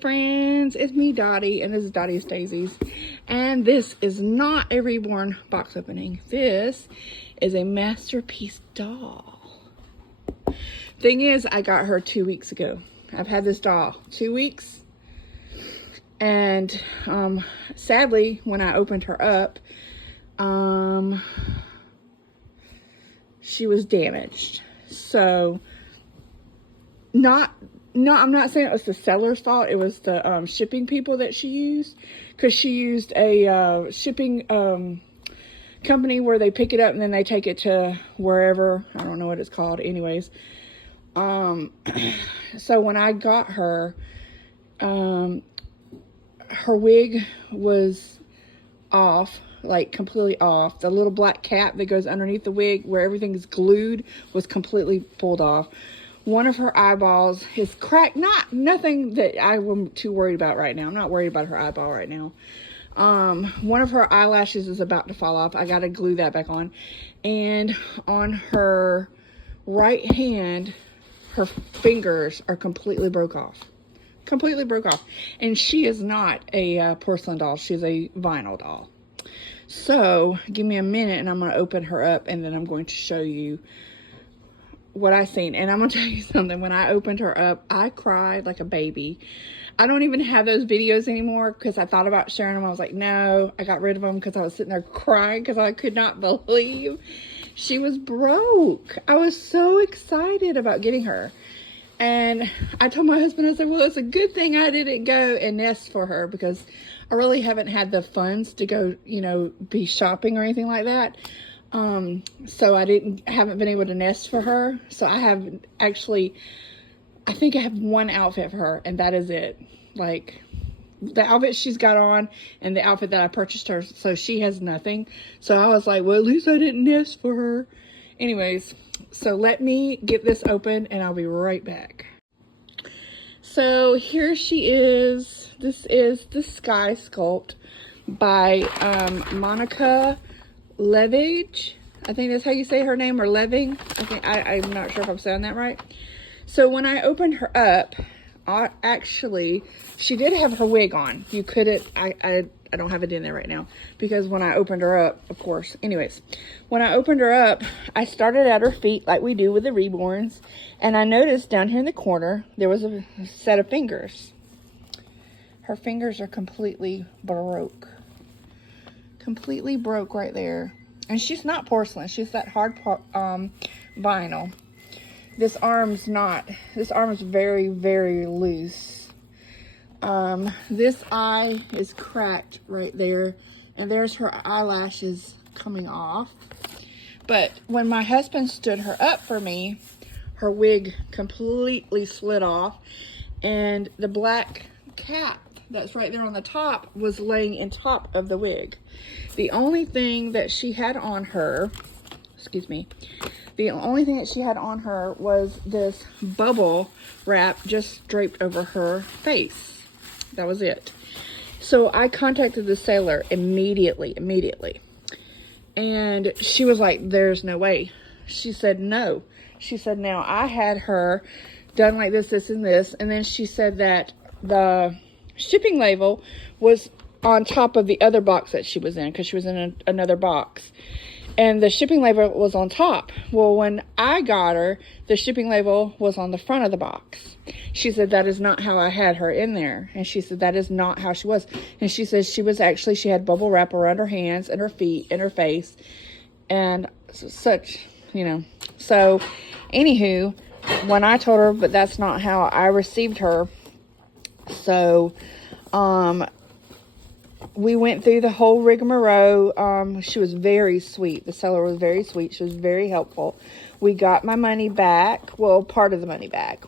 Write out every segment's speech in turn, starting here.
friends, it's me Dottie, and this is Dottie's Daisies, and this is not a Reborn box opening. This is a Masterpiece doll. Thing is, I got her 2 weeks ago. I've had this doll 2 weeks, and sadly, when I opened her up, she was damaged. So I'm not saying it was the seller's fault. It was the shipping people that she used, because she used a shipping company where they pick it up and then they take it to wherever. I don't know what it's called. Anyways, so when I got her, her wig was off, like completely off. The little black cap that goes underneath the wig where everything is glued was completely pulled off. One of her eyeballs is cracked. Nothing that I'm too worried about right now. I'm not worried about her eyeball right now. One of her eyelashes is about to fall off. I got to glue that back on. And on her right hand, her fingers are completely broke off. Completely broke off. And she is not a porcelain doll. She's a vinyl doll. So give me a minute and I'm going to open her up, and then I'm going to show you what I seen. And I'm gonna tell you something, when I opened her up, I cried like a baby. I don't even have those videos anymore because I thought about sharing them. I was like, no, I got rid of them because I was sitting there crying because I could not believe she was broke. I was so excited about getting her. And I told my husband, I said, well, it's a good thing I didn't go and nest for her, because I really haven't had the funds to go, you know, be shopping or anything like that. So I haven't been able to nest for her. So I have actually, I think I have one outfit for her, and that is it. Like, the outfit she's got on and the outfit that I purchased her, so she has nothing. So I was like, well, at least I didn't nest for her. Anyways, so let me get this open and I'll be right back. So here she is. This is the Sky Sculpt by Monica Levage. I think that's how you say her name, or Leving. I'm not sure if I'm saying that right. So when I opened her up, actually, she did have her wig on. You couldn't, I don't have it in there right now, because when I opened her up, of course. Anyways, when I opened her up, I started at her feet like we do with the Reborns. And I noticed down here in the corner, there was a set of fingers. Her fingers are completely broke. Completely broke right there. And she's not porcelain. She's that hard vinyl. This arm is very, very loose. This eye is cracked right there. And there's her eyelashes coming off. But when my husband stood her up for me, her wig completely slid off. And the black cap that's right there on the top was laying in top of the wig. The only thing that she had on her, the only thing that she had on her was this bubble wrap just draped over her face. That was it. So I contacted the seller immediately. And she was like, there's no way. She said, no. She said, now I had her done like this, this, and this. And then she said that the shipping label was on top of the other box that she was in, because she was in another box, and the shipping label was on top. Well, when I got her, the shipping label was on the front of the box. She said, that is not how I had her in there. And she said, that is not how she was. And she says she had bubble wrap around her hands and her feet and her face, and such, you know. So anywho, when I told her, but that's not how I received her. So, we went through the whole rigmarole. She was very sweet. The seller was very sweet. She was very helpful. We got my money back. Well, part of the money back.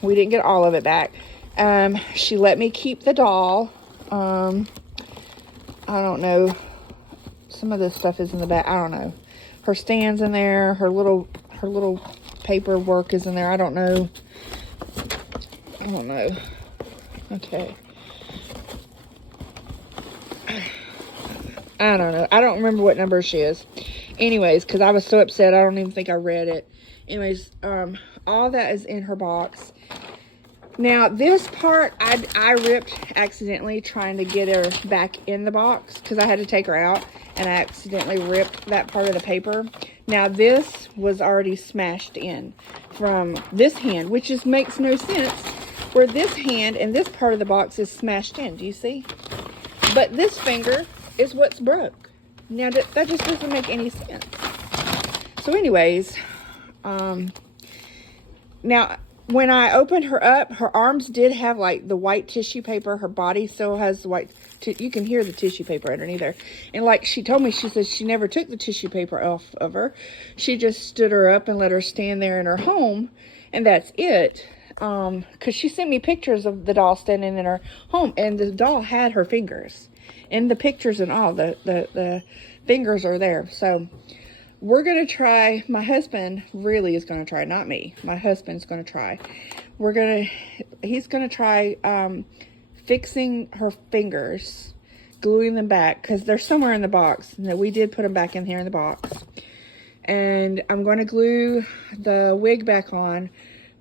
We didn't get all of it back. She let me keep the doll. I don't know. Some of this stuff is in the back. I don't know. Her stand's in there. Her little paperwork is in there. I don't know. Okay. I don't know. I don't remember what number she is. Anyways, because I was so upset, I don't even think I read it. Anyways, all that is in her box. Now, this part, I ripped accidentally trying to get her back in the box because I had to take her out, and I accidentally ripped that part of the paper. Now, this was already smashed in from this hand, which just makes no sense, where this hand and this part of the box is smashed in. Do you see? But this finger is what's broke. Now, that just doesn't make any sense. So anyways, now, when I opened her up, her arms did have like the white tissue paper. Her body still has the white, you can hear the tissue paper underneath her. And like she told me, she says she never took the tissue paper off of her. She just stood her up and let her stand there in her home. And that's it. Because she sent me pictures of the doll standing in her home. And the doll had her fingers. In the pictures and all, the fingers are there. So we're going to try, my husband really is going to try, not me. My husband's going to try. He's going to try fixing her fingers, gluing them back, because they're somewhere in the box. And we did put them back in here in the box. And I'm going to glue the wig back on.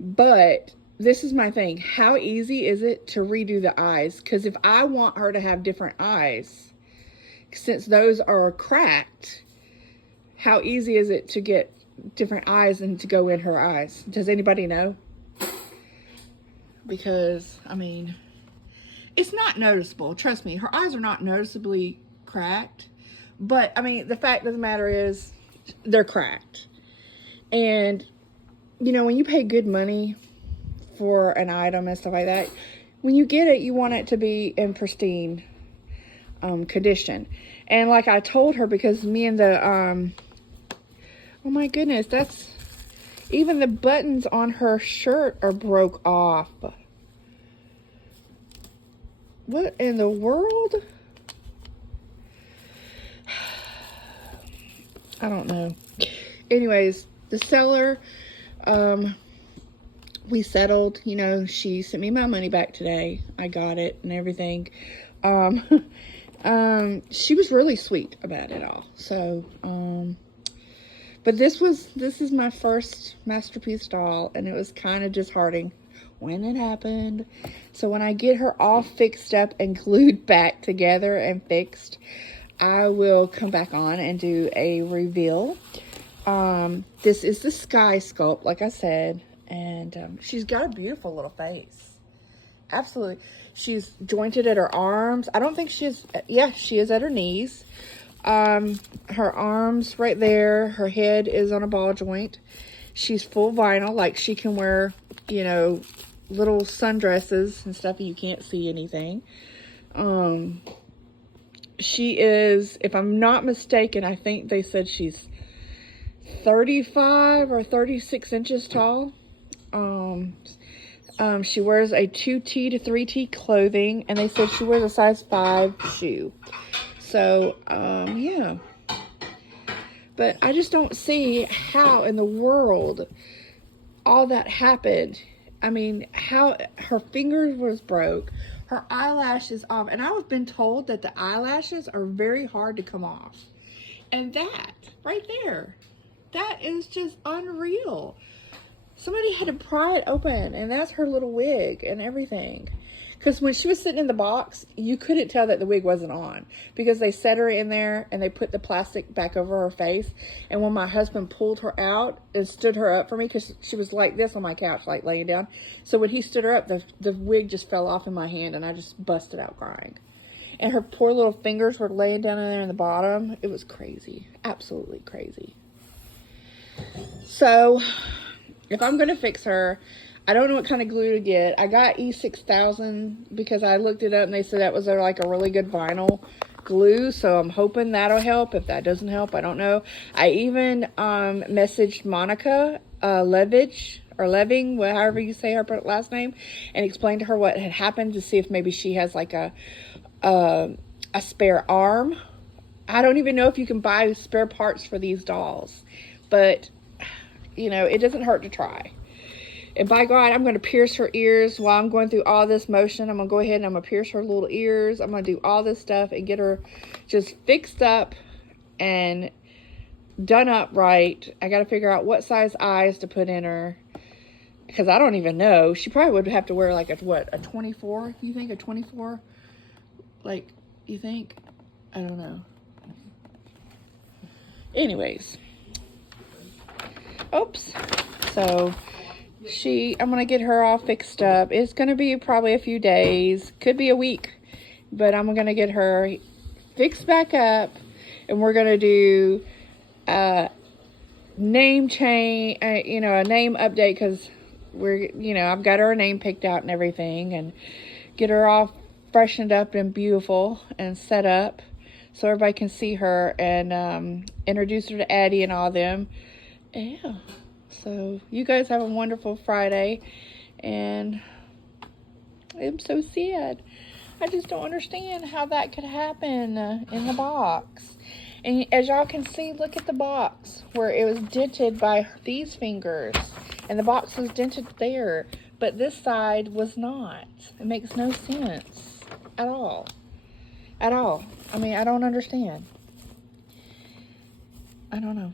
But this is my thing. How easy is it to redo the eyes? Because if I want her to have different eyes, since those are cracked, how easy is it to get different eyes and to go in her eyes? Does anybody know? Because, I mean, it's not noticeable. Trust me, her eyes are not noticeably cracked. But, I mean, the fact of the matter is, they're cracked. And, you know, when you pay good money for an item and stuff like that, when you get it, you want it to be in pristine condition. And like I told her, because me and the, oh my goodness, that's, even the buttons on her shirt are broke off. What in the world? I don't know. Anyways, the seller, we settled, you know, she sent me my money back today. I got it and everything. She was really sweet about it all. So, but this is my first masterpiece doll, and it was kind of disheartening when it happened. So when I get her all fixed up and glued back together and fixed, I will come back on and do a reveal. This is the Sky Sculpt, like I said, and she's got a beautiful little face. Absolutely. She's jointed at her arms. I don't think she is at her knees. Her arms right there. Her head is on a ball joint. She's full vinyl, like she can wear, you know, little sundresses and stuff and you can't see anything. She is, if I'm not mistaken, I think they said she's 35 or 36 inches tall. She wears a 2T to 3T clothing, and they said she wears a size 5 shoe. So, yeah. But I just don't see how in the world all that happened. I mean, how her fingers was broke, her eyelashes off, and I've been told that the eyelashes are very hard to come off. And that right there, that is just unreal. Somebody had to pry it open, and that's her little wig and everything. Because when she was sitting in the box, you couldn't tell that the wig wasn't on. Because they set her in there, and they put the plastic back over her face. And when my husband pulled her out and stood her up for me, because she was like this on my couch, like laying down. So when he stood her up, the wig just fell off in my hand, and I just busted out crying. And her poor little fingers were laying down in there in the bottom. It was crazy. Absolutely crazy. So, if I'm going to fix her, I don't know what kind of glue to get. I got E6000 because I looked it up and they said that was like a really good vinyl glue. So I'm hoping that'll help. If that doesn't help, I don't know. I even messaged Monica Leving, however you say her last name, and explained to her what had happened to see if maybe she has like a spare arm. I don't even know if you can buy spare parts for these dolls, but you know, it doesn't hurt to try. And by God, I'm going to pierce her ears while I'm going through all this motion. I'm going to go ahead and I'm going to pierce her little ears. I'm going to do all this stuff and get her just fixed up and done up right. I got to figure out what size eyes to put in her. because I don't even know. She probably would have to wear like a 24? You think a 24? Like, you think? I don't know. Anyways. Oops. So, I'm going to get her all fixed up. It's going to be probably a few days. Could be a week. But I'm going to get her fixed back up. And we're going to do a name change, a name update. Because I've got her name picked out and everything. And get her all freshened up and beautiful and set up. So everybody can see her and introduce her to Addie and all them. Yeah. So you guys have a wonderful Friday. And I'm so sad. I just don't understand how that could happen in the box. And as y'all can see, look at the box where it was dented by these fingers. And the box was dented there. But this side was not. It makes no sense at all. At all. I mean, I don't understand. I don't know.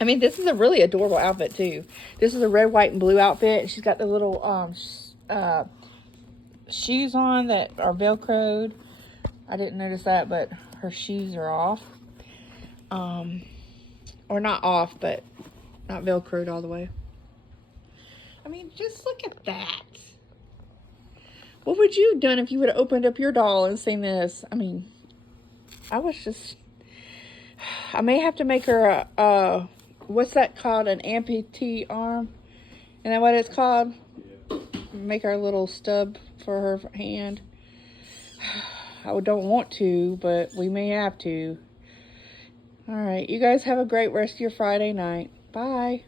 I mean, this is a really adorable outfit, too. This is a red, white, and blue outfit. She's got the little shoes on that are Velcroed. I didn't notice that, but her shoes are off. Or not off, but not Velcroed all the way. I mean, just look at that. What would you have done if you would have opened up your doll and seen this? I mean, I may have to make her a what's that called? An amputee arm? Isn't that what it's called? Yeah. Make her a little stub for her hand. I don't want to, but we may have to. All right. You guys have a great rest of your Friday night. Bye.